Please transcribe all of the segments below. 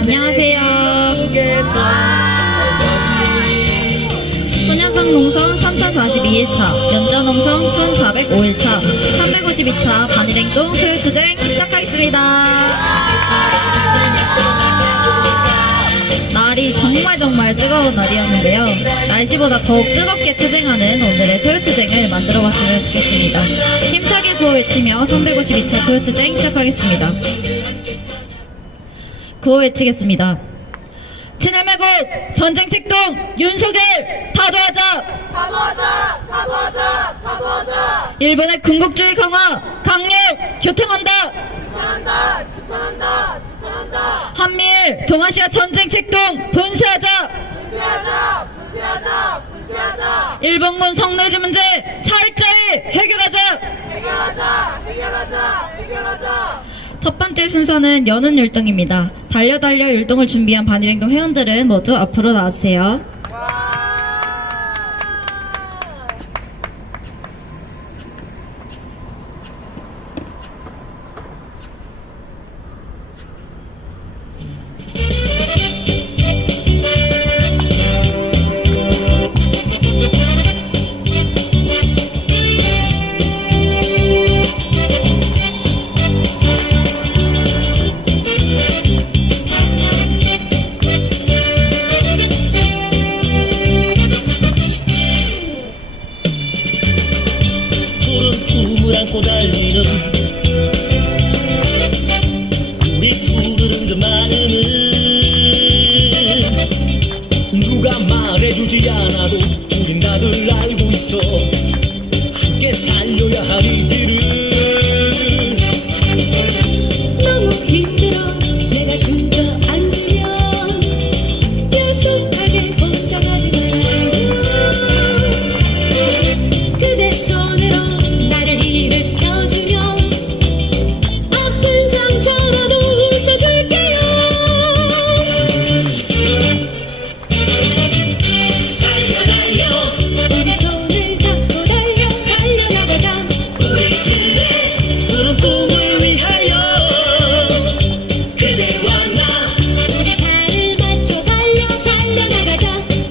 안녕하세요. 소녀성 농성 3042일차, 연자농성 1405일차, 352차 반일행동 토요투쟁 시작하겠습니다. 날이 정말 뜨거운 날이었는데요. 날씨보다 더욱 뜨겁게 투쟁하는 오늘의 토요투쟁을 만들어봤으면 좋겠습니다. 힘차게 구호 외치며 352차 토요투쟁 시작하겠습니다. 구호 외치겠습니다. 친일매국 전쟁 책동 윤석열 타도하자. 일본의 군국주의 강화 강력 교통한다. 한미일 동아시아 전쟁 책동 분쇄하자. 일본군 성노예제 문제 철저히 해결하자. 첫 번째 순서는 여는 율동입니다. 달려 율동을 준비한 반일행동 회원들은 모두 앞으로 나와주세요. 안고 달리는 우리 푸르른 그 마음은 누가 말해주지 않아도 우린 다들 알고 있어. 함께 달려야 할 이 길을. 너무 힘들어 내가 주저앉으면 약속하게 걱정하지 말아요. 그대 손으로 나를 일으켜주면 아픈 상처라도 웃어줄게요. 달려 우리 손을 잡고 달려나가자. 우리 푸른 꿈을 위하여 그대와 나 우리 발을 맞춰 달려나가자.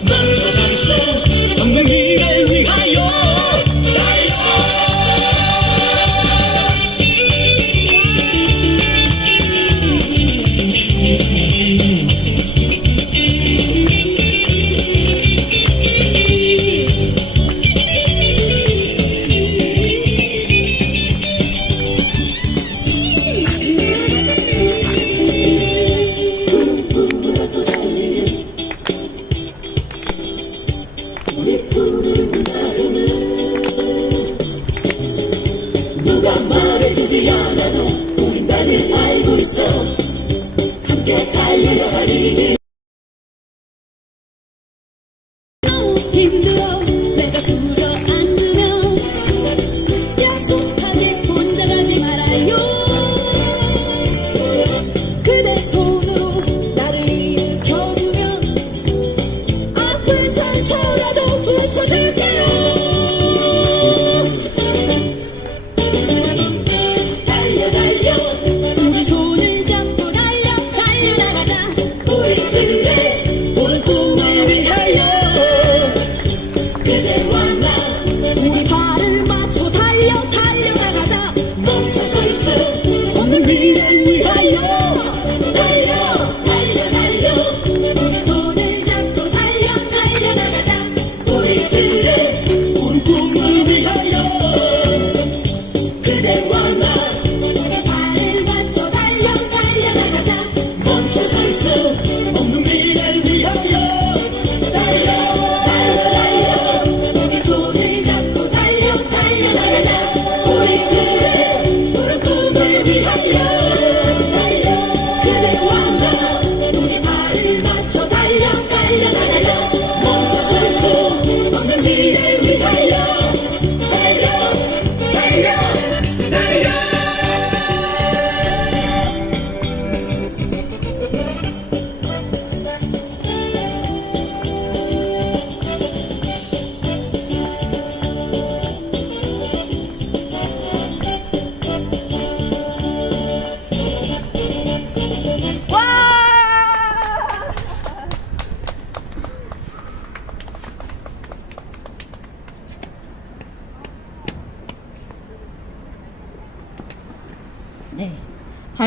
멈춰설 수 없는 미래를 위하여 달려. 누가 말해주지 않아도 우린 다들 알고 있어. 함께 달려야 할 이 길. 너무 힘들어 내가 주저앉으면 약속하게 혼자 가지 말아요. 그대 손으로 나를 일으켜주면 아픈 상처라도 웃어줄게요. 달려 우리 손을 잡고 달려나가자. 우리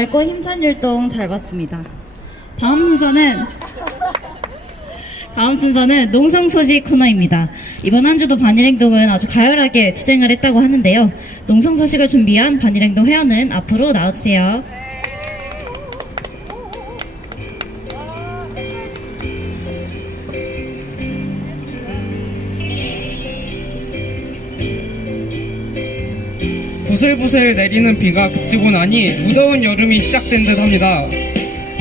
맑고 힘찬 율동 잘 봤습니다. 다음 순서는 농성 소식 코너입니다. 이번 한 주도 반일행동은 아주 가열하게 투쟁을 했다고 하는데요. 농성 소식을 준비한 반일행동 회원은 앞으로 나와주세요. 부슬부슬 내리는 비가 그치고 나니 무더운 여름이 시작된 듯 합니다.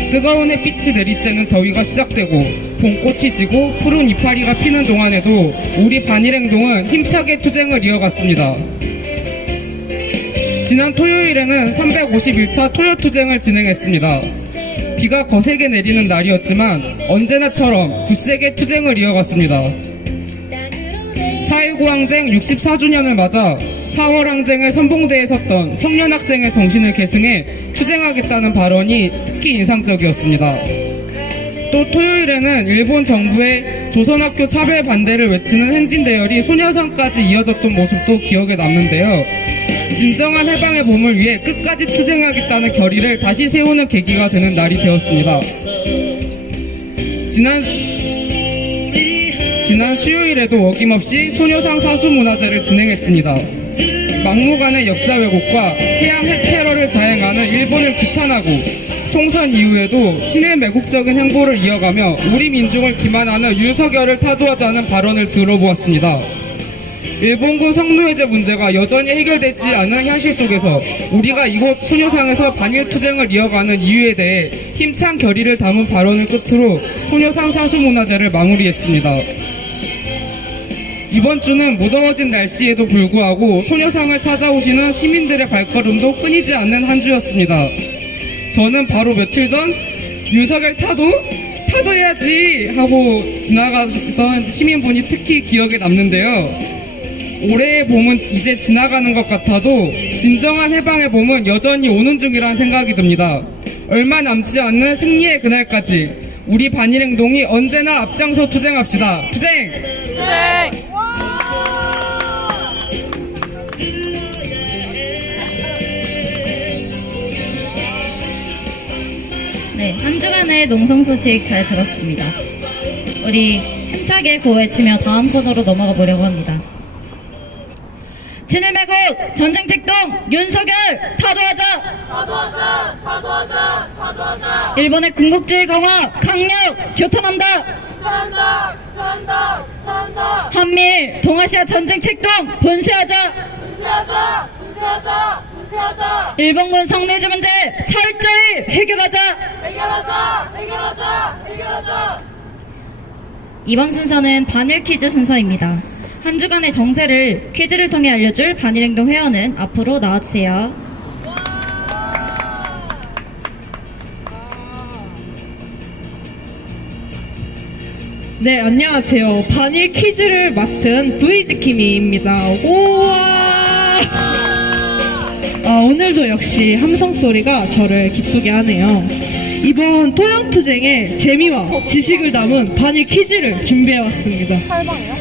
뜨거운 햇빛이 내리쬐는 더위가 시작되고 봄꽃이 지고 푸른 이파리가 피는 동안에도 우리 반일행동은 힘차게 투쟁을 이어갔습니다. 지난 토요일에는 351차 토요투쟁을 진행했습니다. 비가 거세게 내리는 날이었지만 언제나처럼 굳세게 투쟁을 이어갔습니다. 4.19 항쟁 64주년을 맞아 4월 항쟁의 선봉대에 섰던 청년학생의 정신을 계승해 투쟁하겠다는 발언이 특히 인상적이었습니다. 또 토요일에는 일본 정부의 조선학교 차별 반대를 외치는 행진 대열이 소녀상까지 이어졌던 모습도 기억에 남는데요. 진정한 해방의 봄을 위해 끝까지 투쟁하겠다는 결의를 다시 세우는 계기가 되는 날이 되었습니다. 지난 수요일에도 어김없이 소녀상 사수문화제를 진행했습니다. 막무가내 역사 왜곡과 해양 테러를 자행하는 일본을 규탄하고 총선 이후에도 친일 매국적인 행보를 이어가며 우리 민중을 기만하는 윤석열을 타도하자는 발언을 들어보았습니다. 일본군 성노예제 문제가 여전히 해결되지 않은 현실 속에서 우리가 이곳 소녀상에서 반일 투쟁을 이어가는 이유에 대해 힘찬 결의를 담은 발언을 끝으로 소녀상 사수문화제를 마무리했습니다. 이번 주는 무더워진 날씨에도 불구하고 소녀상을 찾아오시는 시민들의 발걸음도 끊이지 않는 한 주였습니다. 저는 바로 며칠 전 윤석열 타도해야지 하고 지나가던 시민분이 특히 기억에 남는데요. 올해의 봄은 이제 지나가는 것 같아도 진정한 해방의 봄은 여전히 오는 중이라는 생각이 듭니다. 얼마 남지 않는 승리의 그날까지 우리 반일행동이 언제나 앞장서 투쟁합시다. 투쟁! 네, 한 주간의 농성 소식 잘 들었습니다. 우리 힘차게 구호외치며 다음 코너로 넘어가 보려고 합니다. 친일매국 전쟁책동 윤석열 타도하자! 일본의 군국주의 강화 강력 규탄한다! 한미일 동아시아 전쟁책동 분쇄하자! 일본군 성내지 문제 철저히 해결하자! 이번 순서는 반일 퀴즈 순서입니다. 한 주간의 정세를 퀴즈를 통해 알려줄 반일행동 회원은 앞으로 나와주세요. 네, 안녕하세요. 반일 퀴즈를 맡은 브이즈키미입니다. 우와! 오늘도 역시 함성 소리가 저를 기쁘게 하네요. 이번 토영투쟁의 재미와 지식을 담은 반일 퀴즈를 준비해왔습니다.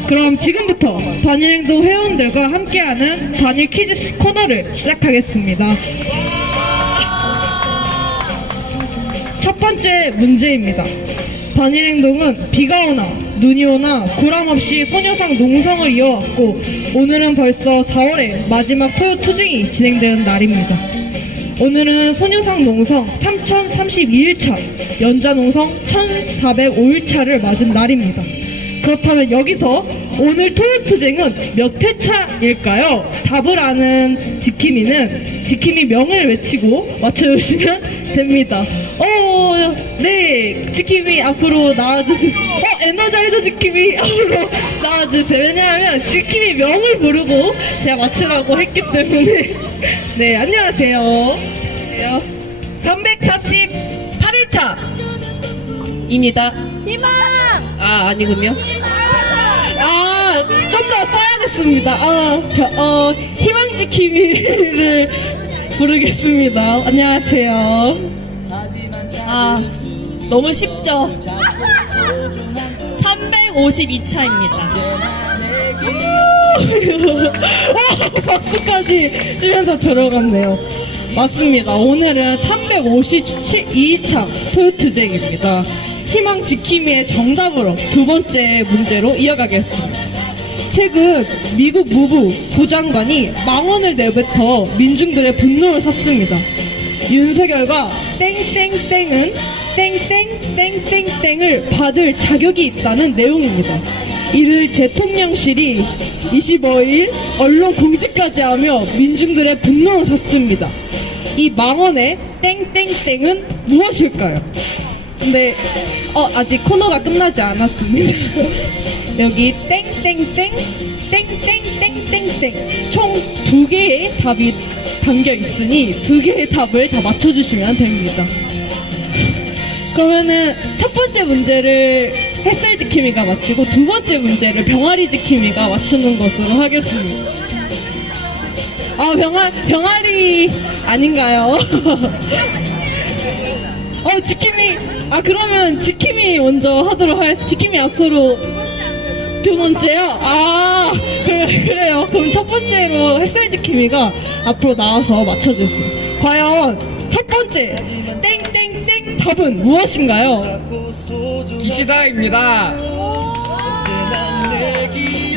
그럼 지금부터 반일행동 회원들과 함께하는 반일 퀴즈 코너를 시작하겠습니다. 첫 번째 문제입니다. 반일행동은 비가 오나 눈이 오나 구람없이 소녀상 농성을 이어왔고 오늘은 벌써 4월의 마지막 토요투쟁이 진행되는 날입니다. 오늘은 소녀상 농성 3032일차, 연자 농성 1405일차를 맞은 날입니다. 그렇다면 여기서 오늘 토요투쟁은 몇 회차일까요? 답을 아는 지킴이 명을 외치고 맞춰주시면 됩니다. 네, 지킴이 앞으로 나와주세요. 에너자이저 지킴이 앞으로 나와주세요. 왜냐하면 지킴이 명을 부르고 제가 맞추라고 했기 때문에. 네, 안녕하세요. 348일차 입니다. 희망! 아니군요. 좀 더 써야겠습니다. 희망지킴이를 부르겠습니다. 안녕하세요. 너무 쉽죠? 352차입니다. 박수까지 치면서 들어갔네요. 맞습니다. 오늘은 352차 토요투쟁입니다. 희망 지킴이의 정답으로 두 번째 문제로 이어가겠습니다. 최근 미국 무부 부장관이 망언을 내뱉어 민중들의 분노를 샀습니다. 윤석열과 땡땡땡은 땡땡땡땡땡을 받을 자격이 있다는 내용입니다. 이를 대통령실이 25일 언론 공지까지 하며 민중들의 분노를 샀습니다. 이 망언의 땡땡땡은 무엇일까요? 근데 아직 코너가 끝나지 않았습니다. 여기 땡땡땡 땡땡땡땡땡 총 2개의 답이 담겨 있으니 2개의 답을 다 맞춰주시면 됩니다. 그러면은 첫 번째 문제를 햇살 지킴이가 맞히고 두 번째 문제를 병아리 지킴이가 맞추는 것으로 하겠습니다. 병아리 아닌가요? 지킴이 그러면 지킴이 먼저 하도록 하겠습니다. 지킴이 앞으로 두 번째요? 그래요. 그럼 첫 번째로 햇살 지킴이가 앞으로 나와서 맞춰주세요. 과연 첫 번째 땡땡땡 답은 무엇인가요? 기시다입니다.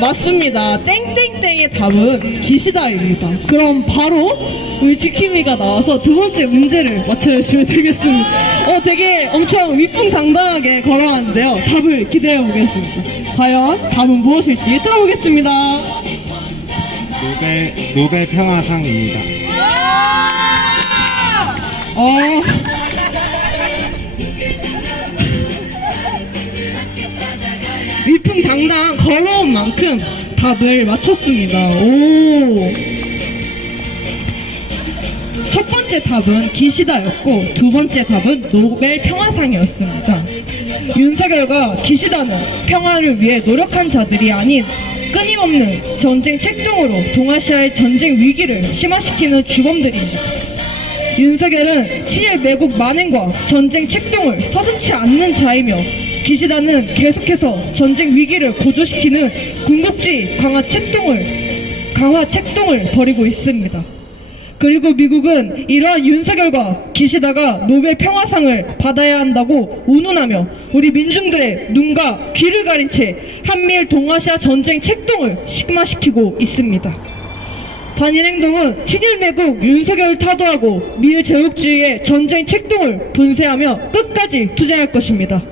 맞습니다. 땡땡땡의 답은 기시다입니다. 그럼 바로 우리 지킴이가 나와서 두 번째 문제를 맞춰주시면 되겠습니다. 되게 엄청 위풍당당하게 걸어왔는데요. 답을 기대해 보겠습니다. 과연 답은 무엇일지 들어보겠습니다. 노벨 평화상입니다. 위풍당당 걸어온 만큼 답을 맞췄습니다. 첫 번째 답은 기시다였고 두 번째 답은 노벨 평화상이었습니다. 윤석열과 기시다는 평화를 위해 노력한 자들이 아닌 끊임없는 전쟁 책동으로 동아시아의 전쟁 위기를 심화시키는 주범들입니다. 윤석열은 친일 매국 만행과 전쟁 책동을 서슴지 않는 자이며 기시다는 계속해서 전쟁 위기를 고조시키는 군국주의 강화 책동을 벌이고 있습니다. 그리고 미국은 이러한 윤석열과 기시다가 노벨 평화상을 받아야 한다고 운운하며 우리 민중들의 눈과 귀를 가린 채 한미일 동아시아 전쟁 책동을 심화시키고 있습니다. 반일행동은 친일 매국 윤석열을 타도하고 미일 제국주의의 전쟁 책동을 분쇄하며 끝까지 투쟁할 것입니다.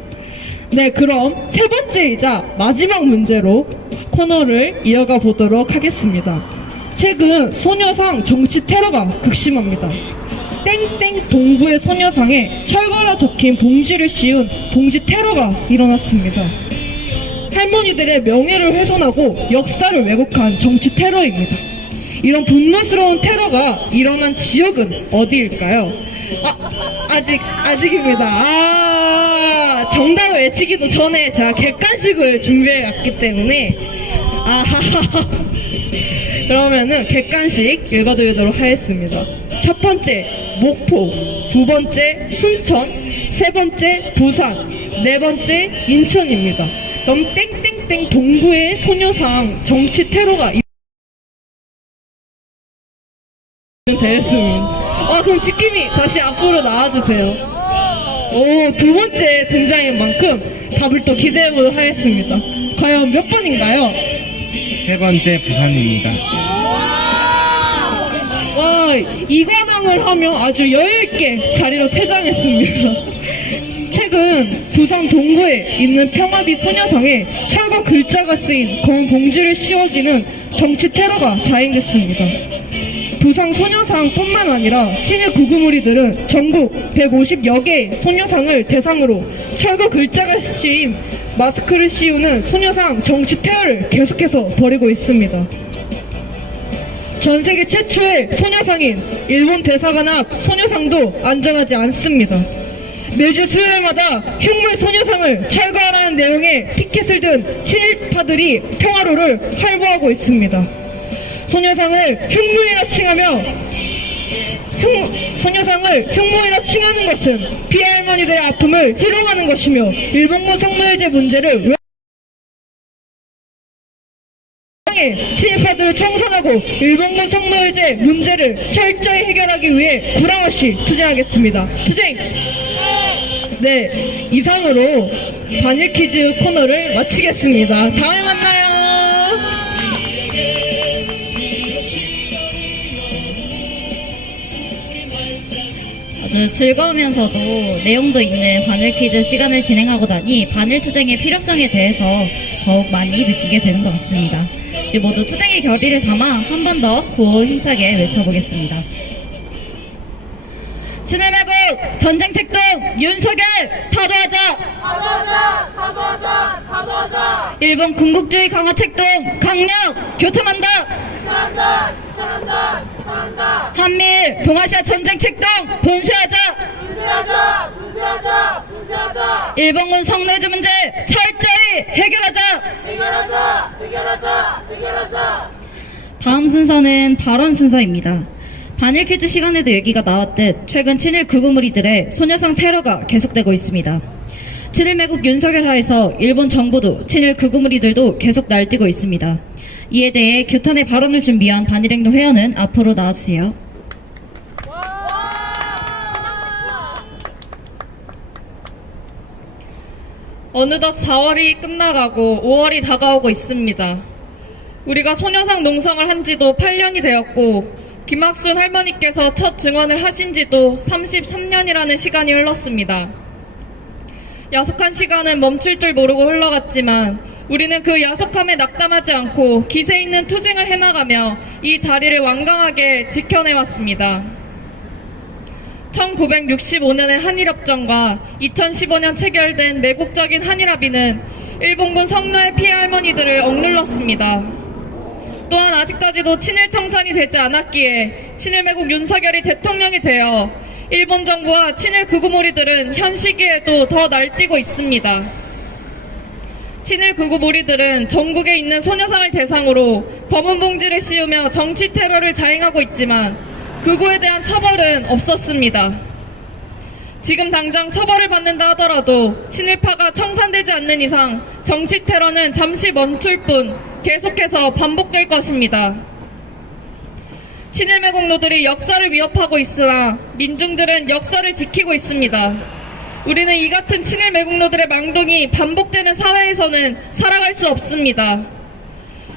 네, 그럼 세 번째이자 마지막 문제로 코너를 이어가 보도록 하겠습니다. 최근 소녀상 정치 테러가 극심합니다. 땡땡 동부의 소녀상에 철거라 적힌 봉지를 씌운 봉지 테러가 일어났습니다. 할머니들의 명예를 훼손하고 역사를 왜곡한 정치 테러입니다. 이런 분노스러운 테러가 일어난 지역은 어디일까요? 아직입니다. 정답을 외치기도 전에 제가 객관식을 준비해 왔기 때문에 그러면은 객관식 읽어드리도록 하겠습니다. 첫 번째 목포, 두 번째 순천, 세 번째 부산, 네 번째 인천입니다. 그럼 땡땡땡 동부의 소녀상 정치 테러가 되겠습니다. 그럼 지킴이 다시 앞으로 나와주세요. 두 번째 등장인 만큼 답을 또 기대해보도록 하겠습니다. 과연 몇 번인가요? 세 번째 부산입니다. 이관왕을 하며 아주 여유있게 자리로 퇴장했습니다. 최근 부산 동구에 있는 평화비 소녀상에 철거 글자가 쓰인 검은 봉지를 씌워지는 정치 테러가 자행됐습니다. 부상 소녀상뿐만 아니라 친일 구구무리들은 전국 150여 개의 소녀상을 대상으로 철거 글자가 씌인 마스크를 씌우는 소녀상 정치 테러를 계속해서 벌이고 있습니다. 전 세계 최초의 소녀상인 일본 대사관 앞 소녀상도 안전하지 않습니다. 매주 수요일마다 흉물 소녀상을 철거하라는 내용의 피켓을 든 친일파들이 평화로를 활보하고 있습니다. 소녀상을 흉물이라 칭하는 것은 피해 할머니들의 아픔을 희롱하는 것이며 일본군 성노예제 문제를 친일파 인사들을 청산하고 일본군 성노예제 문제를 철저히 해결하기 위해 구라없이 투쟁하겠습니다. 투쟁! 네, 이상으로 반일 퀴즈 코너를 마치겠습니다. 다음에 만나요. 아주 즐거우면서도 내용도 있는 반일 퀴즈 시간을 진행하고 나니 반일 투쟁의 필요성에 대해서 더욱 많이 느끼게 되는 것 같습니다. 우리 모두 투쟁의 결의를 담아 한 번 더 구호 힘차게 외쳐보겠습니다. 친일매국 전쟁 책동 윤석열 타도하자! 타도하자! 일본 군국주의 강화 책동 강력 교탐한다! 한미일 동아시아 전쟁 책동 분쇄하자! 일본군 성노예제 문제 철저히 해결하자! 다음 순서는 발언 순서입니다. 반일 퀴즈 시간에도 얘기가 나왔듯 최근 친일 극우무리들의 소녀상 테러가 계속되고 있습니다. 친일 매국 윤석열 하에서 일본 정부도 친일 극우무리들도 계속 날뛰고 있습니다. 이에 대해 규탄의 발언을 준비한 반일행동 회원은 앞으로 나와주세요. 어느덧 4월이 끝나가고 5월이 다가오고 있습니다. 우리가 소녀상 농성을 한 지도 8년이 되었고 김학순 할머니께서 첫 증언을 하신 지도 33년이라는 시간이 흘렀습니다. 야속한 시간은 멈출 줄 모르고 흘러갔지만 우리는 그 야속함에 낙담하지 않고 기세 있는 투쟁을 해나가며 이 자리를 완강하게 지켜내왔습니다. 1965년의 한일협정과 2015년 체결된 매국적인 한일합의는 일본군 성노예 피해 할머니들을 억눌렀습니다. 또한 아직까지도 친일 청산이 되지 않았기에 친일 매국 윤석열이 대통령이 되어 일본 정부와 친일 극우무리들은 현 시기에도 더 날뛰고 있습니다. 친일 극우무리들은 전국에 있는 소녀상을 대상으로 검은 봉지를 씌우며 정치 테러를 자행하고 있지만 극우에 대한 처벌은 없었습니다. 지금 당장 처벌을 받는다 하더라도 친일파가 청산되지 않는 이상 정치 테러는 잠시 멈출 뿐 계속해서 반복될 것입니다. 친일 매국노들이 역사를 위협하고 있으나 민중들은 역사를 지키고 있습니다. 우리는 이 같은 친일 매국노들의 망동이 반복되는 사회에서는 살아갈 수 없습니다.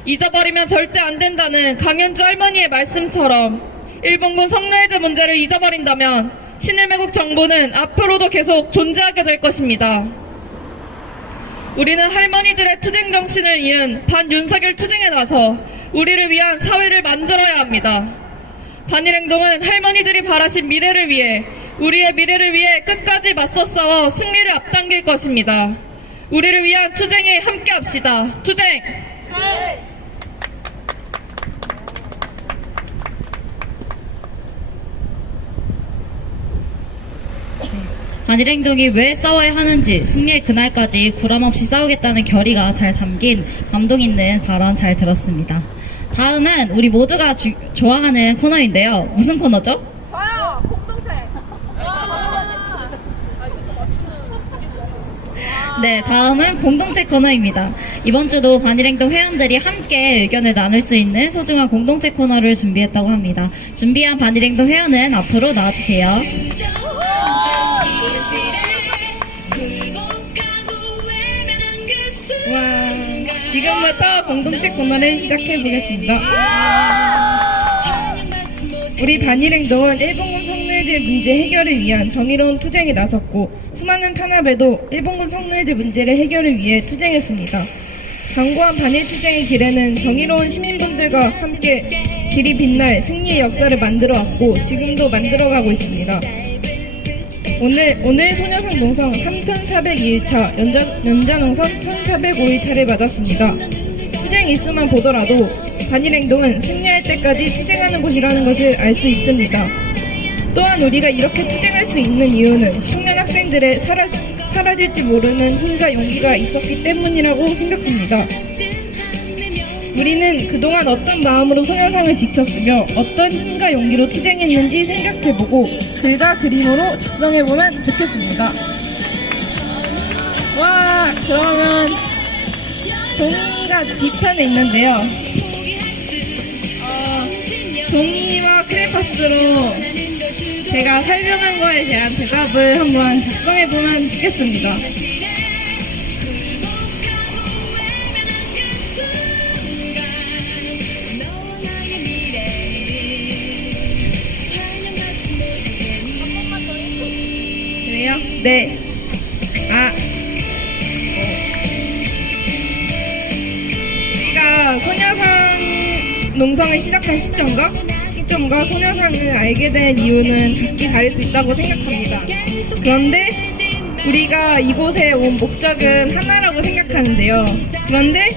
잊어버리면 절대 안 된다는 강현주 할머니의 말씀처럼 일본군 성노예제 문제를 잊어버린다면 친일 매국 정부는 앞으로도 계속 존재하게 될 것입니다. 우리는 할머니들의 투쟁 정신을 이은 반윤석열 투쟁에 나서 우리를 위한 사회를 만들어야 합니다. 반일행동은 할머니들이 바라신 미래를 위해 우리의 미래를 위해 끝까지 맞서 싸워 승리를 앞당길 것입니다. 우리를 위한 투쟁에 함께합시다. 투쟁! 반일행동이 왜 싸워야 하는지 승리의 그날까지 구람없이 싸우겠다는 결의가 잘 담긴 감동 있는 발언 잘 들었습니다. 다음은 우리 모두가 좋아하는 코너인데요. 무슨 코너죠? 저요! 공동체! 네, 다음은 공동체 코너입니다. 이번 주도 반일행동 회원들이 함께 의견을 나눌 수 있는 소중한 공동체 코너를 준비했다고 합니다. 준비한 반일행동 회원은 앞으로 나와주세요. 와, 지금부터 공동체 코너를 시작해보겠습니다. 우리 반일행동은 일본군 성노예제 문제 해결을 위한 정의로운 투쟁에 나섰고 수많은 탄압에도 일본군 성노예제 문제를 해결을 위해 투쟁했습니다. 강고한 반일 투쟁의 길에는 정의로운 시민분들과 함께 길이 빛날 승리의 역사를 만들어왔고 지금도 만들어가고 있습니다. 오늘 소녀상 농성 3402일차 연자농성 1405일차를 맞았습니다. 투쟁 일수만 보더라도 반일행동은 승리할 때까지 투쟁하는 곳이라는 것을 알 수 있습니다. 또한 우리가 이렇게 투쟁할 수 있는 이유는 청년 학생들의 사라질지 모르는 힘과 용기가 있었기 때문이라고 생각합니다. 우리는 그동안 어떤 마음으로 소녀상을 지켰으며 어떤 힘과 용기로 투쟁했는지 생각해보고 글과 그림으로 작성해보면 좋겠습니다. 와, 그러면 종이가 뒤편에 있는데요. 종이와 크레파스로 제가 설명한 거에 대한 대답을 한번 작성해보면 좋겠습니다. 그래요? 네. 우리가 소녀상 농성을 시작한 시점과 소녀상을 알게 된 이유는 각기 다를 수 있다고 생각합니다. 그런데 우리가 이곳에 온 목적은 하나라고 생각하는데요. 그런데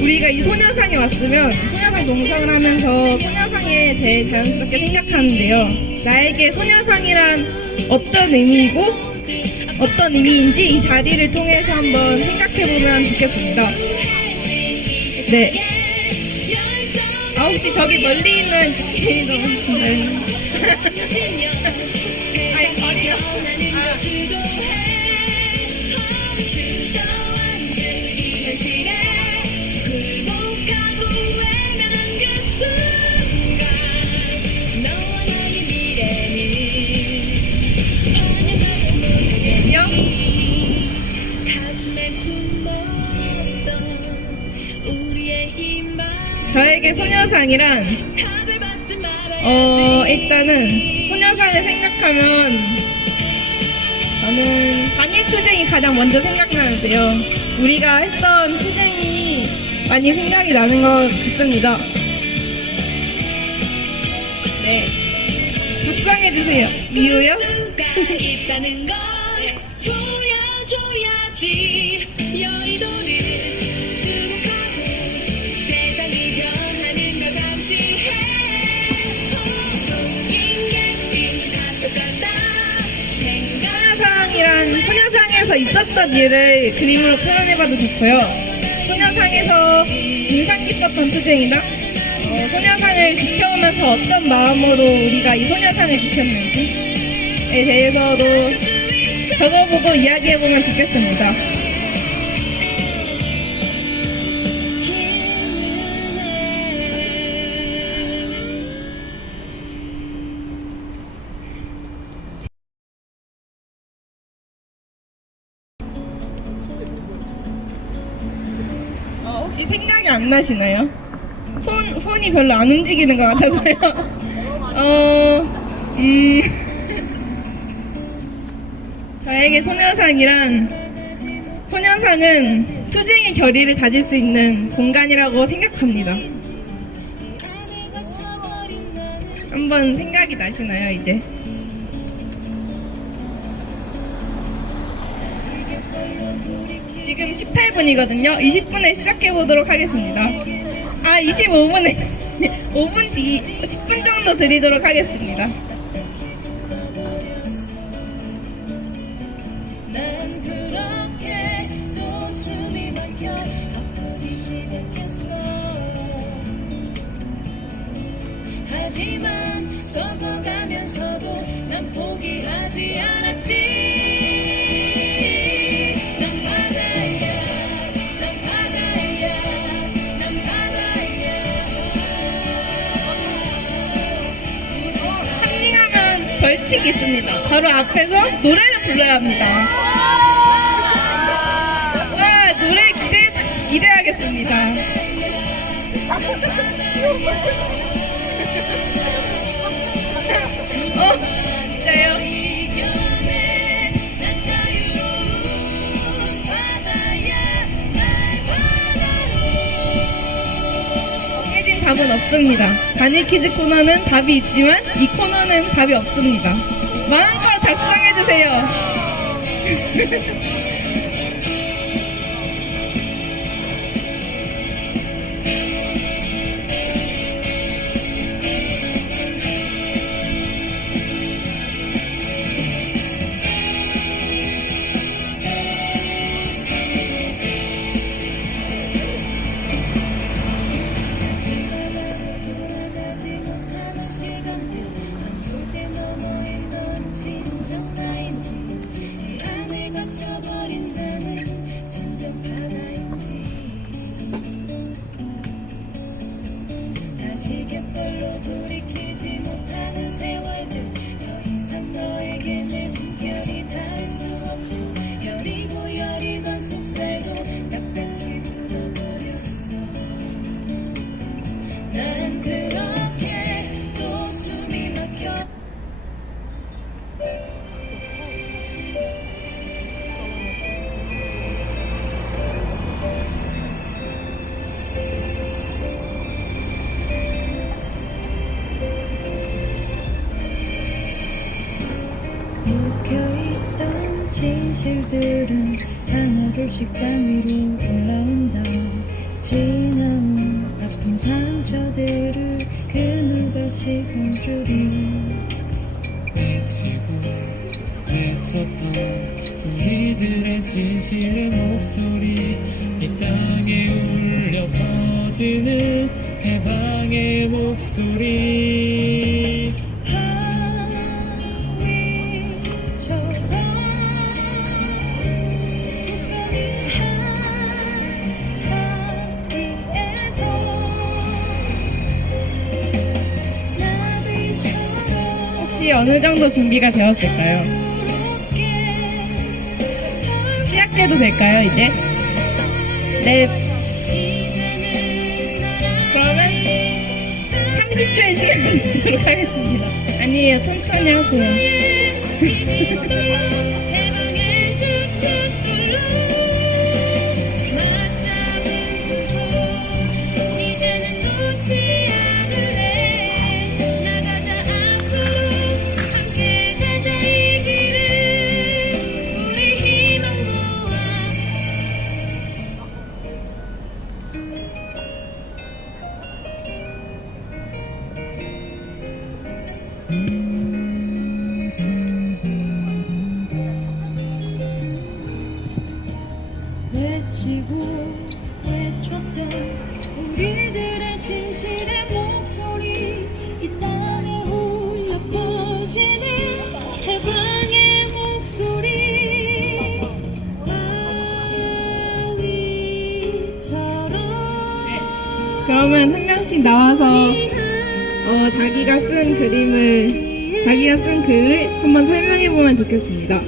우리가 이 소녀상에 왔으면 소녀상 농성을 하면서 소녀상에 대해 자연스럽게 생각하는데요. 나에게 소녀상이란 어떤 의미이고 어떤 의미인지 이 자리를 통해서 한번 생각해보면 좋겠습니다. 네. 혹시 저기 멀리 있는 지키는 아니, 거리요? 저에게 소녀상이란 일단은 소녀상을 생각하면 저는 반일투쟁이 가장 먼저 생각나는데요. 우리가 했던 투쟁이 많이 생각이 나는 것 같습니다. 네, 작성해주세요. 이유요? 있다는 걸 보여줘야지. 여의도를 수복하고 세상이 변하는 걸 감시해. 인간이 다 똑같다 생각. 소녀상에서 있었던 일을 그림으로 표현해봐도 좋고요. 소녀상에서 인상 깊었던 투쟁이나 소녀상을 지켜오면서 어떤 마음으로 우리가 이 소녀상을 지켰는지에 대해서도 적어보고 이야기해보면 좋겠습니다. 혹시 생각이 안 나시나요? 손이 별로 안 움직이는 것 같아서요. 저에게 소녀상은 투쟁의 결의를 다질 수 있는 공간이라고 생각합니다. 한번 생각이 나시나요, 이제? 지금 18분이거든요. 20분에 시작해보도록 하겠습니다. 25분에 5분 뒤 10분 정도 드리도록 하겠습니다. 난 그렇게 또 숨이 막혀 아프기 시작했어. 하지만 썩어가면서도 난 포기하지 않았지. 벌칙이 있습니다. 바로 앞에서 노래를 불러야 합니다. 와, 노래 기대하겠습니다. 진짜요? 정해진 답은 없습니다. 단일 퀴즈 코너는 답이 있지만 이 코너는 답이 없습니다. 마음껏 작성해주세요. 진정 나인지 이 안에 갇혀버린 별들은 하나둘씩 땀 위로 올라온다. 지나온 아픈 상처들을 그 누가 씻은 줄이. 외치고 외쳤던 우리들의 진실의 목소리, 이 땅에 울려 퍼지는 해방의 목소리. 혹시 어느 정도 준비가 되었을까요? 시작해도 될까요, 이제? 네. 그러면 30초의 시간을 드리도록 하겠습니다. 아니에요, 천천히 하세요. 외치고 외쳤던 우리들의 진실의 목소리, 이 땅에 울려 퍼지는 해방의 목소리. 바위처럼. 그러면 한 명씩 나와서 자기가 쓴 글을 한번 설명해보면 좋겠습니다.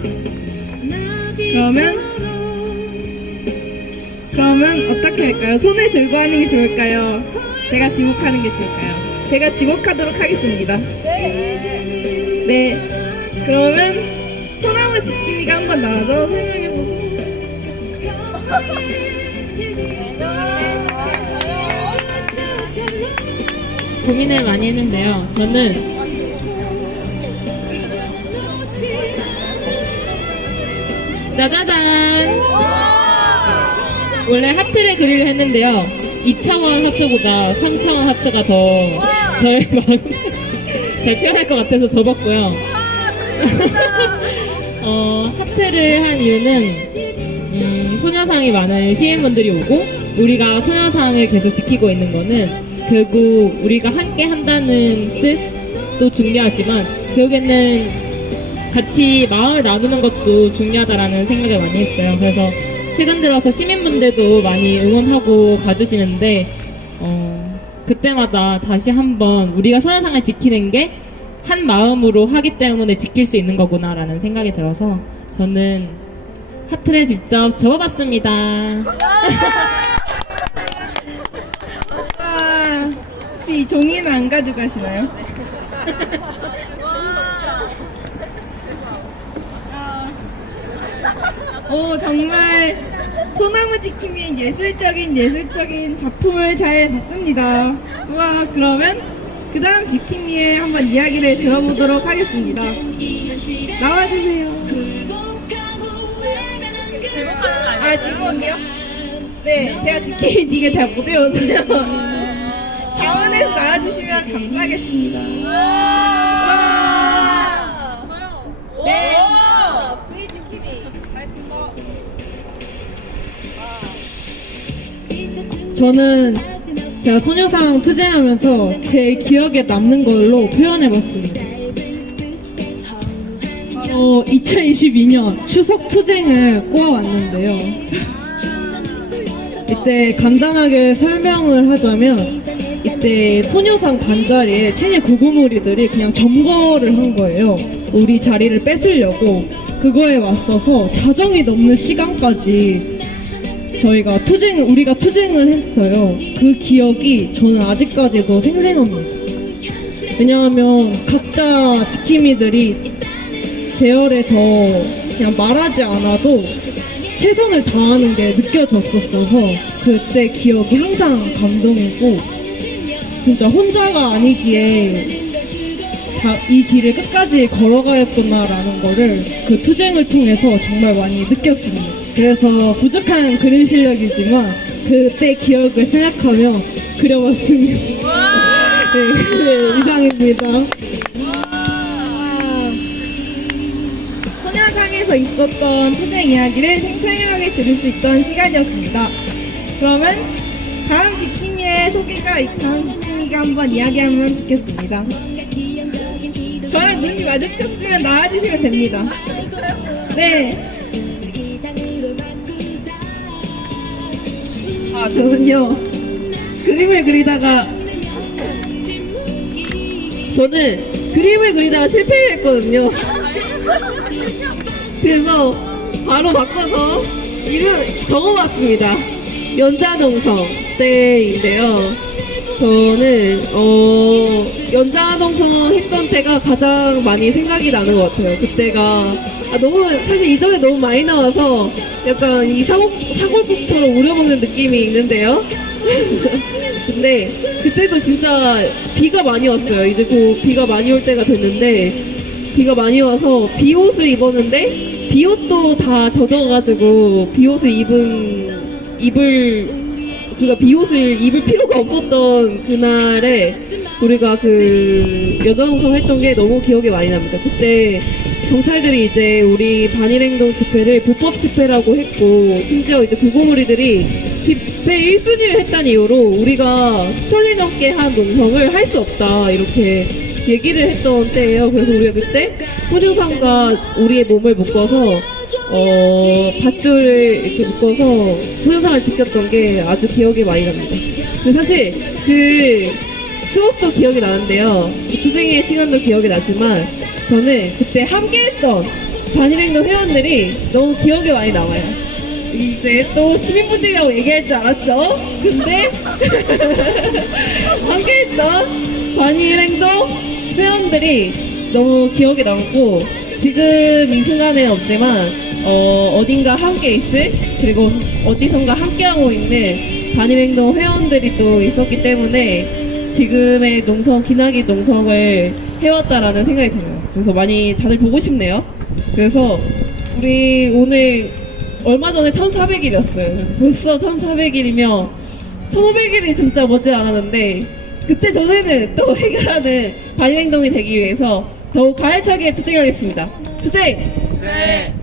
그러면 어떻게 할까요? 손을 들고 하는 게 좋을까요? 제가 지목하는 게 좋을까요? 제가 지목하도록 하겠습니다. 네. 그러면 소나무 지킴이가 한번 나와서 설명해보도록. 고민을 많이 했는데요. 저는 짜자잔! 원래 하트를 그리려 했는데요. 2차원 하트보다 3차원 하트가 더 저의 마음을 잘 표현할 것 같아서 접었고요. 하트를 한 이유는 소녀상이 많은 시민분들이 오고 우리가 소녀상을 계속 지키고 있는 거는 결국 우리가 함께 한다는 뜻도 중요하지만 결국에는 같이 마음을 나누는 것도 중요하다라는 생각을 많이 했어요. 그래서 최근 들어서 시민분들도 많이 응원하고 가주시는데 그때마다 다시 한번 우리가 소녀상을 지키는 게 한 마음으로 하기 때문에 지킬 수 있는 거구나라는 생각이 들어서 저는 하트를 직접 접어봤습니다. 혹시 이 종이는 안 가져가시나요? 정말 소나무 지킴이의 예술적인 작품을 잘 봤습니다. 우와, 그러면 그 다음 지킴이의 한번 이야기를 들어보도록 하겠습니다. 나와주세요. 지목이요? 네, 제가 지킴이 이게 잘 못 외워서요. 자원에서 나와주시면 감사하겠습니다. 네. 저는 제가 소녀상 투쟁하면서 제 기억에 남는 걸로 표현해봤습니다. 바로 2022년 추석 투쟁을 꼬아왔는데요. 이때 간단하게 설명을 하자면 이때 소녀상 반자리에 친일 구구무리들이 그냥 점거를 한 거예요. 우리 자리를 뺏으려고. 그거에 맞서서 자정이 넘는 시간까지 우리가 투쟁을 했어요. 그 기억이 저는 아직까지도 생생합니다. 왜냐하면 각자 지킴이들이 대열에서 그냥 말하지 않아도 최선을 다하는 게 느껴졌었어서 그때 기억이 항상 감동이고 진짜 혼자가 아니기에 이 길을 끝까지 걸어가였구나라는 거를 그 투쟁을 통해서 정말 많이 느꼈습니다. 그래서 부족한 그림 실력이지만 그때 기억을 생각하며 그려봤습니다. 네, 이상입니다. 소녀상에서 있었던 투쟁 이야기를 생생하게 들을 수 있던 시간이었습니다. 그러면 다음 지킴이가 한번 이야기하면 좋겠습니다. 저랑 눈이 마주쳤으면 나와주시면 됩니다. 네. 저는요, 그림을 그리다가 실패를 했거든요. 그래서 바로 바꿔서 이름 적어봤습니다. 연자동성 때인데요. 저는 연자동성 했던 때가 가장 많이 생각이 나는 것 같아요. 그때가 너무 사실 이전에 너무 많이 나와서 약간 이 사골국처럼 우려먹는 느낌이 있는데요. 근데 그때도 진짜 비가 많이 왔어요. 이제 곧 비가 많이 올 때가 됐는데 비가 많이 와서 비옷을 입었는데 비옷도 다 젖어가지고 비옷을 비옷을 입을 필요가 없었던 그날에 우리가 그 연자동성 했던 게 너무 기억에 많이 납니다. 그때 경찰들이 이제 우리 반일행동 집회를 불법 집회라고 했고 심지어 이제 구구무리들이 집회 1순위를 했다는 이유로 우리가 수천일 넘게 한 농성을 할 수 없다 이렇게 얘기를 했던 때예요. 그래서 우리가 그때 소녀상과 우리의 몸을 묶어서 밧줄을 이렇게 묶어서 소녀상을 지켰던 게 아주 기억에 많이 납니다. 근데 사실 그 추억도 기억이 나는데요. 투쟁의 시간도 기억이 나지만 저는 그때 함께했던 반일행동 회원들이 너무 기억에 많이 남아요. 이제 또 시민분들이라고 얘기할 줄 알았죠? 근데 함께했던 반일행동 회원들이 너무 기억에 남고 지금 이 순간에는 없지만 어딘가 함께 있을 그리고 어디선가 함께하고 있는 반일행동 회원들이 또 있었기 때문에 지금의 농성 기나기 농성을 해왔다라는 생각이 들어요. 그래서 많이 다들 보고 싶네요. 그래서 우리 오늘 얼마 전에 1400일이었어요. 벌써 1400일이며 1500일이 진짜 머지 않았는데 그때 저희는 또 해결하는 반일행동이 되기 위해서 더욱 가열차게 투쟁하겠습니다. 투쟁! 네!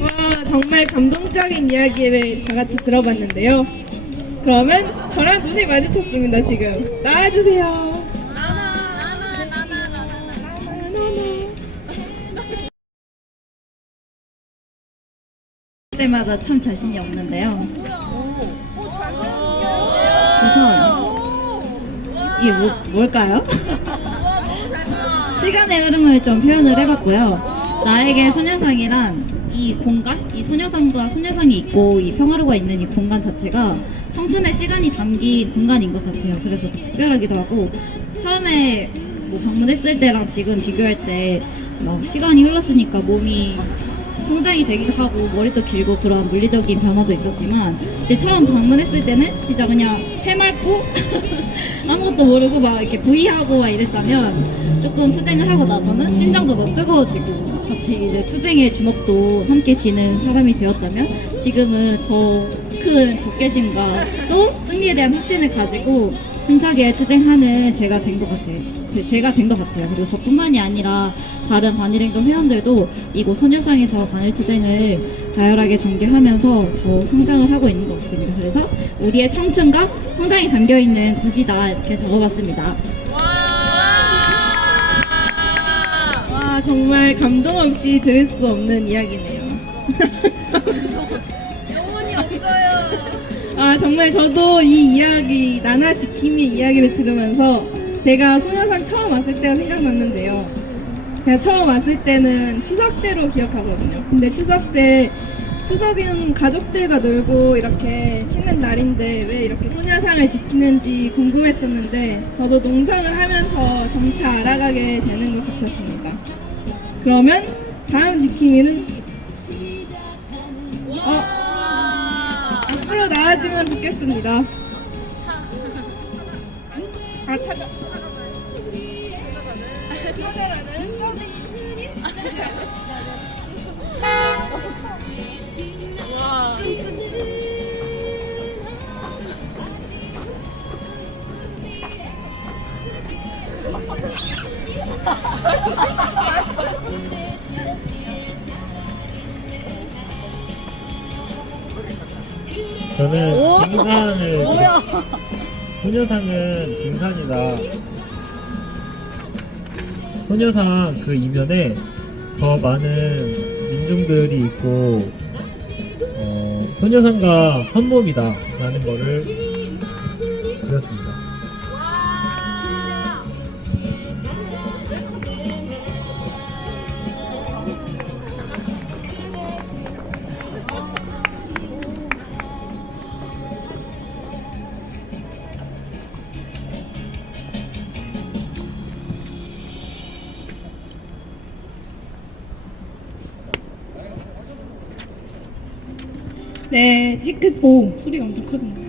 와, 정말 감동적인 이야기를 다 같이 들어봤는데요. 그러면 저랑 눈이 마주쳤습니다. 지금 나와주세요. 때마다 참 자신이 없는데요. 우선 이게 뭘까요? 시간의 흐름을 좀 표현을 해봤고요. 나에게 소녀상이란 이 공간, 이 소녀상과 소녀상이 있고 이 평화로가 있는 이 공간 자체가 청춘의 시간이 담긴 공간인 것 같아요. 그래서 더 특별하기도 하고 처음에 뭐 방문했을 때랑 지금 비교할 때 시간이 흘렀으니까 몸이 성장이 되기도 하고 머리도 길고 그런 물리적인 변화도 있었지만 근데 처음 방문했을 때는 진짜 그냥 해맑고 아무것도 모르고 막 이렇게 부위하고 막 이랬다면 조금 투쟁을 하고 나서는 심장도 더 뜨거워지고 같이 이제 투쟁의 주먹도 함께 쥐는 사람이 되었다면 지금은 더 큰 적개심과 또 승리에 대한 확신을 가지고 힘차게 투쟁하는 제가 된 것 같아요. 그리고 저뿐만이 아니라 다른 반일행동 회원들도 이곳 소녀상에서 반일투쟁을 가열하게 전개하면서 더 성장을 하고 있는 것 같습니다. 그래서 우리의 청춘과 성장이 담겨있는 곳이다 이렇게 적어봤습니다. 와, 정말 감동 없이 들을 수 없는 이야기네요. 영혼이 없어요. 정말 저도 이 이야기, 나나 지킴이 이야기를 들으면서 제가 소녀상 처음 왔을 때가 생각났는데요. 제가 처음 왔을 때는 추석 때로 기억하거든요. 근데 추석은 가족들과 놀고 이렇게 쉬는 날인데 왜 이렇게 소녀상을 지키는지 궁금했었는데 저도 농성을 하면서 점차 알아가게 되는 것 같았습니다. 그러면 다음 지킴이는 앞으로 나와주면 좋겠습니다. 찾아. 저는 등산을 소녀상은 등산이다. 소녀상 그 이면에 더 많은 민중들이 있고 소녀상과 한 몸이다 라는 거를 그렸습니다. 네, 오, 소리가 엄청 커졌네요.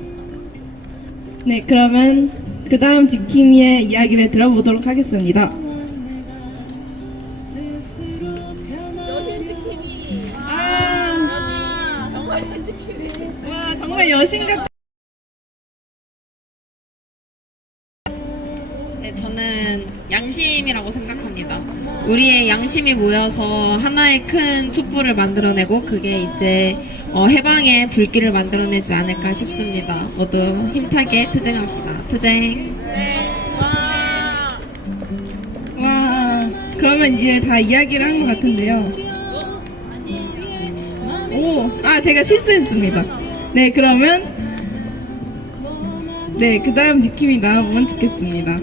네, 그러면 그 다음 지킴이의 이야기를 들어보도록 하겠습니다. 여신 지킴이. 정말 와, 정말 여신 같아. 네, 저는 양심이라고 생각합니다. 우리의 양심이 모여서 하나의 큰 촛불을 만들어내고 그게 이제 해방의 불길을 만들어내지 않을까 싶습니다. 모두 힘차게 투쟁합시다. 투쟁! 와, 그러면 이제 다 이야기를 한 것 같은데요. 제가 실수했습니다. 네, 그러면 네, 그 다음 지킴이 나와보면 좋겠습니다.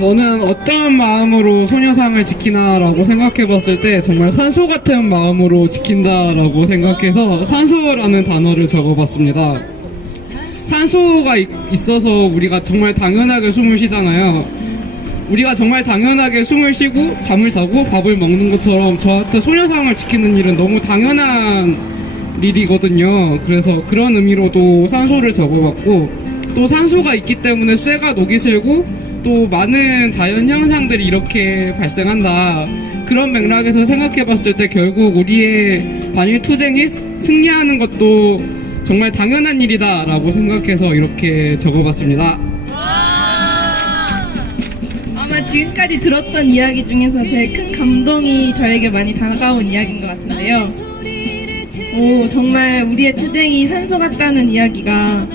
저는 어떠한 마음으로 소녀상을 지키나라고 생각해봤을 때 정말 산소 같은 마음으로 지킨다라고 생각해서 산소라는 단어를 적어봤습니다. 산소가 있어서 우리가 정말 당연하게 숨을 쉬잖아요. 우리가 정말 당연하게 숨을 쉬고 잠을 자고 밥을 먹는 것처럼 저한테 소녀상을 지키는 일은 너무 당연한 일이거든요. 그래서 그런 의미로도 산소를 적어봤고, 또 산소가 있기 때문에 쇠가 녹이 슬고 또 많은 자연 현상들이 이렇게 발생한다. 그런 맥락에서 생각해봤을 때 결국 우리의 반일 투쟁이 승리하는 것도 정말 당연한 일이다 라고 생각해서 이렇게 적어봤습니다. 아마 지금까지 들었던 이야기 중에서 제일 큰 감동이 저에게 많이 다가온 이야기인 것 같은데요. 정말 우리의 투쟁이 산소 같다는 이야기가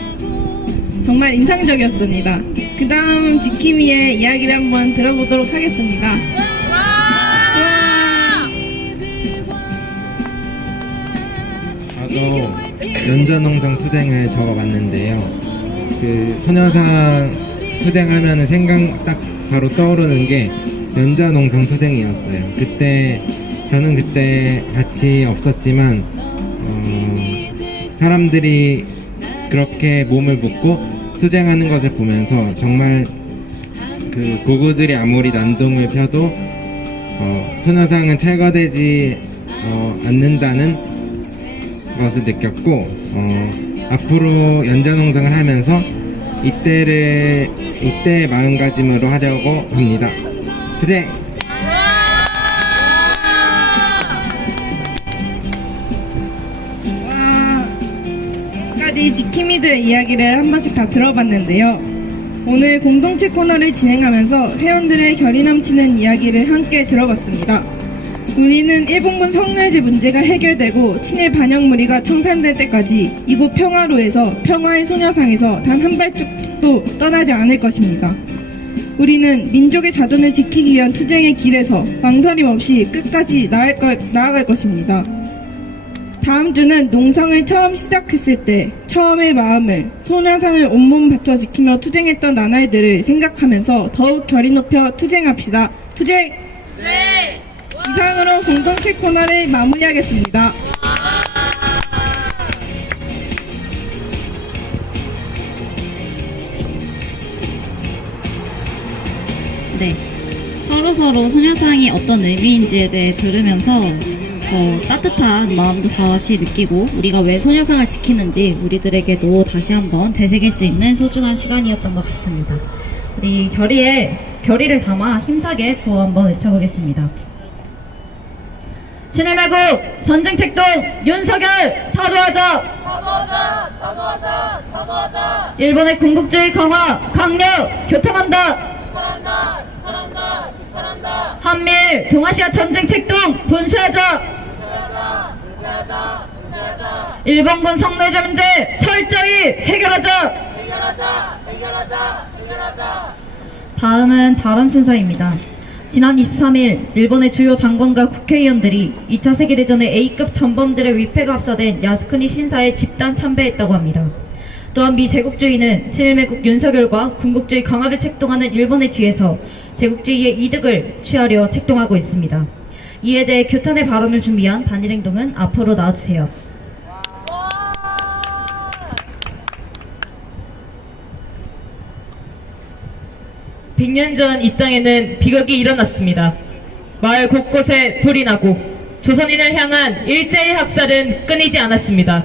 정말 인상적이었습니다. 그 다음 지킴이의 이야기를 한번 들어보도록 하겠습니다. 저도 연자농장 투쟁을 적어봤는데요. 그 소녀상 투쟁하면 생각 딱 바로 떠오르는 게 연자농장 투쟁이었어요. 저는 그때 같이 없었지만 사람들이 그렇게 몸을 붓고 투쟁하는 것을 보면서 정말 그 고구들이 아무리 난동을 펴도 소녀상은 철거되지 않는다는 것을 느꼈고 앞으로 연자농장을 하면서 이때의 마음가짐으로 하려고 합니다. 투쟁! 지금까지 지킴이들의 이야기를 한 번씩 다 들어봤는데요. 오늘 공동체 코너를 진행하면서 회원들의 결이 넘치는 이야기를 함께 들어봤습니다. 우리는 일본군 성노예제 문제가 해결되고 친일 반역 무리가 청산될 때까지 이곳 평화로에서 평화의 소녀상에서 단 한 발짝도 떠나지 않을 것입니다. 우리는 민족의 자존을 지키기 위한 투쟁의 길에서 망설임 없이 끝까지 나아갈 것입니다. 다음 주는 농상을 처음 시작했을 때 처음의 마음을 소녀상을 온몸 바쳐 지키며 투쟁했던 나날들을 생각하면서 더욱 결이 높여 투쟁합시다. 투쟁! 네! 이상으로 공동체 코너를 마무리하겠습니다. 네, 서로서로 소녀상이 어떤 의미인지에 대해 들으면서 따뜻한 마음도 다시 느끼고 우리가 왜 소녀상을 지키는지 우리들에게도 다시 한번 되새길 수 있는 소중한 시간이었던 것 같습니다. 우리 결의를 담아 힘차게 구호 한번 외쳐보겠습니다. 친일매국 전쟁택동 윤석열 타도하자! 타도하자! 일본의 군국주의 강화 강력 규탄한다! 한밀 일본군을 동아시아 전쟁 책동 분쇄하자! 일본군 성노예제 문제 철저히 해결하자! 다음은 발언 순서입니다. 지난 23일 일본의 주요 장관과 국회의원들이 2차 세계대전의 A급 전범들의 위패가 합사된 야스쿠니 신사에 집단 참배했다고 합니다. 또한 미 제국주의는 친일매국 윤석열과 군국주의 강화를 책동하는 일본의 뒤에서 제국주의의 이득을 취하려 책동하고 있습니다. 이에 대해 규탄의 발언을 준비한 반일행동은 앞으로 나와주세요. 백 년 전 이 땅에는 비극이 일어났습니다. 마을 곳곳에 불이 나고 조선인을 향한 일제의 학살은 끊이지 않았습니다.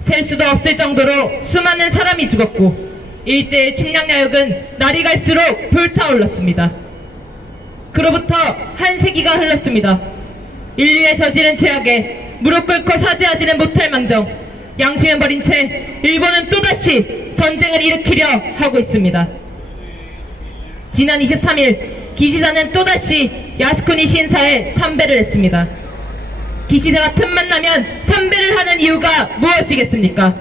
셀 수도 없을 정도로 수많은 사람이 죽었고 일제의 침략야욕은 날이 갈수록 불타올랐습니다. 그로부터 한 세기가 흘렀습니다. 인류의 저지른 죄악에 무릎 꿇고 사죄하지는 못할 망정 양심을 버린 채 일본은 또다시 전쟁을 일으키려 하고 있습니다. 지난 23일 기시다는 또다시 야스쿠니 신사에 참배를 했습니다. 기시다가 틈만 나면 참배를 하는 이유가 무엇이겠습니까?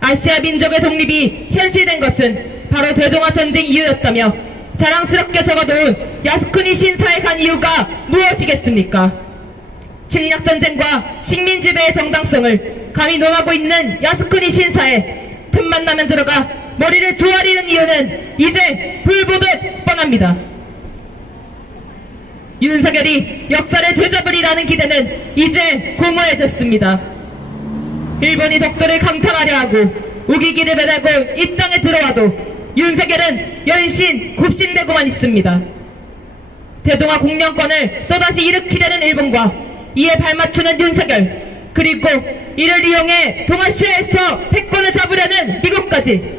아시아 민족의 독립이 현실된 것은 바로 대동아 전쟁 이유였다며 자랑스럽게 적어놓은 야스쿠니 신사에 간 이유가 무엇이겠습니까? 침략전쟁과 식민지배의 정당성을 감히 논하고 있는 야스쿠니 신사에 틈만 나면 들어가 머리를 조아리는 이유는 이제 불보듯 뻔합니다. 윤석열이 역사를 되잡으리라는 기대는 이제 공허해졌습니다. 일본이 독도를 강탈하려 하고 우기기를 매달고 이 땅에 들어와도 윤석열은 연신 굽신대고만 있습니다. 대동아 공영권을 또다시 일으키려는 일본과 이에 발맞추는 윤석열, 그리고 이를 이용해 동아시아에서 패권을 잡으려는 미국까지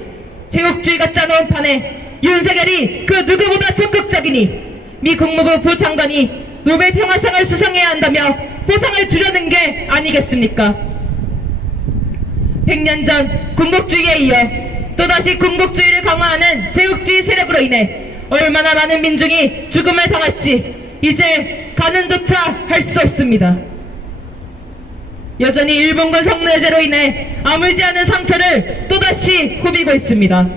제국주의가 짜놓은 판에 윤석열이 그 누구보다 적극적이니 미 국무부 부장관이 노벨 평화상을 수상해야 한다며 보상을 주려는 게 아니겠습니까? 100년 전 군국주의에 이어 또다시 군국주의를 강화하는 제국주의 세력으로 인해 얼마나 많은 민중이 죽음을 당할지 이제 가늠조차 할 수 없습니다. 여전히 일본군 성노예제로 인해 아물지 않은 상처를 또다시 후비고 있습니다.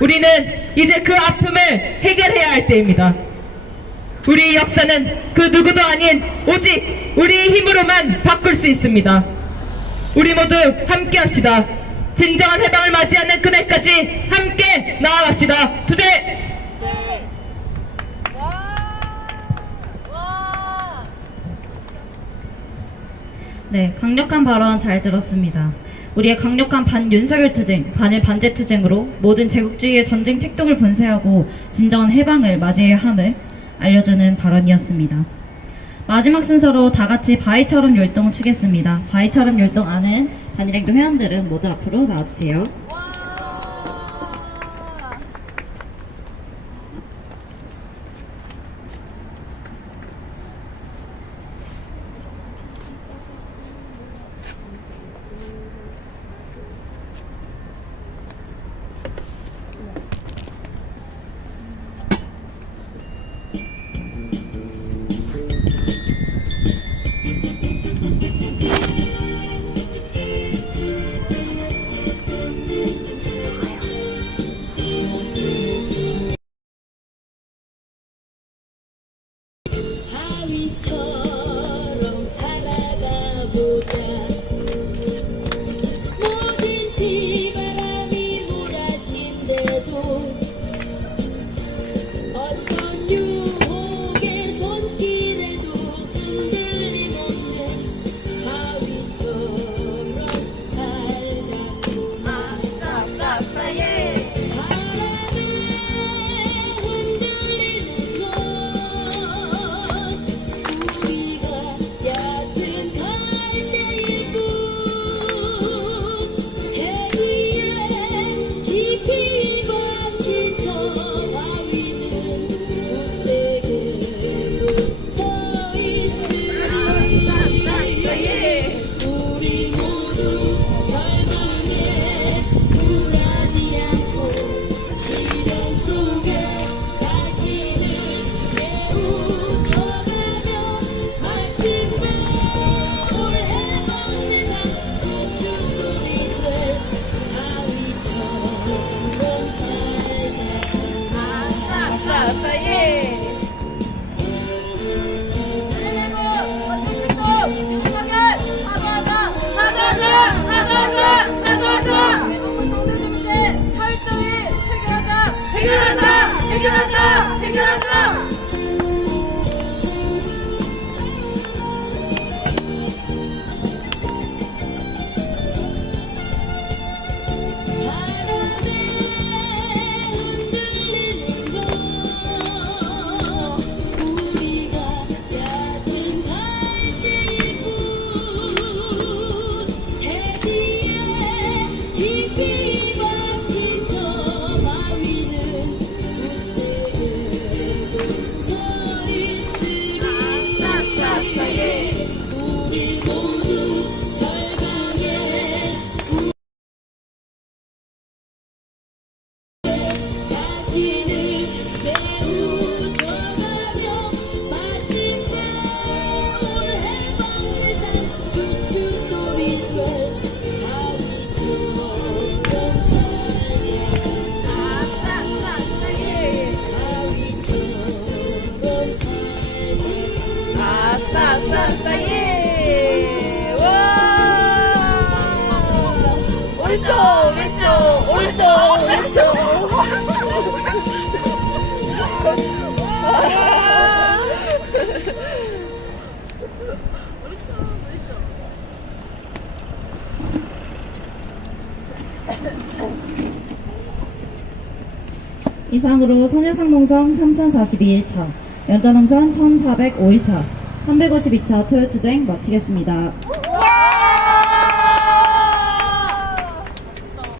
우리는 이제 그 아픔을 해결해야 할 때입니다. 우리의 역사는 그 누구도 아닌 오직 우리의 힘으로만 바꿀 수 있습니다. 우리 모두 함께 합시다. 진정한 해방을 맞이하는 그날까지 함께 나아갑시다. 투쟁! 네, 강력한 발언 잘 들었습니다. 우리의 강력한 반윤석열 투쟁, 반일 반제 투쟁으로 모든 제국주의의 전쟁 책동을 분쇄하고 진정한 해방을 맞이해야 함을 알려주는 발언이었습니다. 마지막 순서로 다같이 바위처럼 율동을 추겠습니다. 바위처럼 율동 아는 반일행동 회원들은 모두 앞으로 나와주세요. 바위처럼 살아가보자. 모든 비바람이 몰아친대도 어떤 유혹의 손길에도 흔들림 없는 바위처럼 살자꾸나. 바람에 흔들리는 너 우리가 얕은 갈대일 뿐 해지에 깊이 박힌 저 바위는 굳세게 서 있으리 우리 모두 절강에 자신을 배우쳐가며 마침내 올 해방 세상 툭툭돌이 돼 바위처럼 살게 바위처럼 살게 오른쪽 왼쪽 오른쪽 왼쪽 이상으로 소녀상 농성 3042일차, 연자농선 1405일차, 352차 토요투쟁 마치겠습니다.